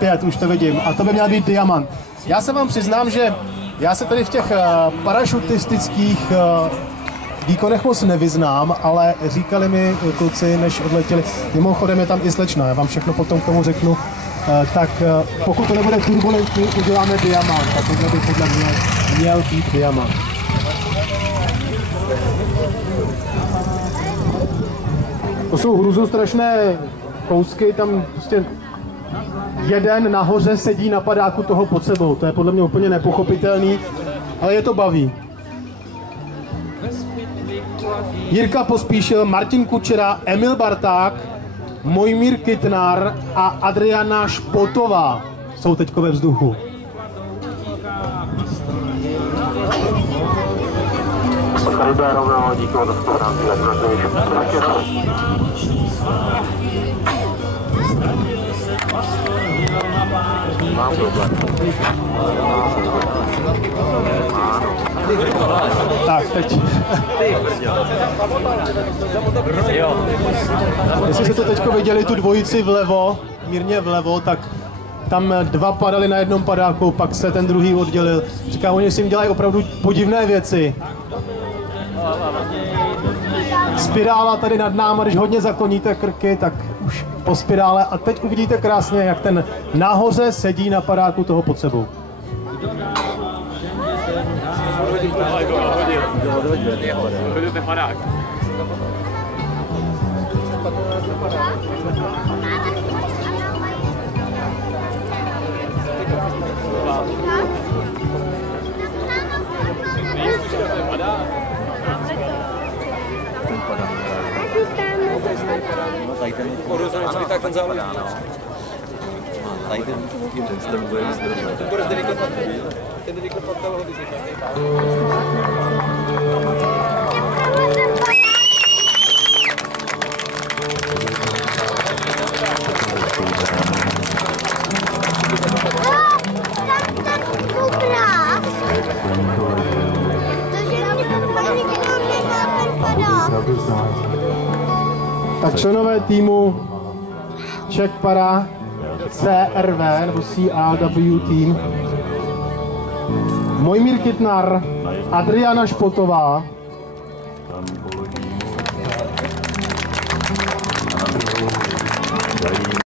5, už to vidím. A to by měl být diamant. Já se vám přiznám, že já se tady v těch parašutistických výkonech moc nevyznám, ale říkali mi kluci, než odletěli, mimochodem je tam i slečna, já vám všechno potom k tomu řeknu, tak pokud to nebude turbulentní, uděláme diamant, tak tohle by podle mě měl být diamant. To jsou hrůzostrašné kousky, tam prostě jeden nahoře sedí na padáku toho pod sebou, to je podle mě úplně nepochopitelný, ale je to baví. Jirka Pospíšil, Martin Kučera, Emil Barták, Mojmír Kytnar a Adriana Špotová jsou teďko ve vzduchu. Tak, teď. Jestli jste to teďko viděli, tu dvojici vlevo, mírně vlevo, tak tam dva padali na jednom padáku, pak se ten druhý oddělil. Říkám, oni si jim dělají opravdu podivné věci. Spirála tady nad náma, když hodně zakloníte krky, tak už po spirále. A teď uvidíte krásně, jak ten nahoře sedí na padáku toho pod sebou. Tady ten tak ten závodí. Tady ten bude ten delikovat toho Tak členové týmu Czech Para CRV nebo CRW tým, Mojmír Kytnar, Adriana Špotová,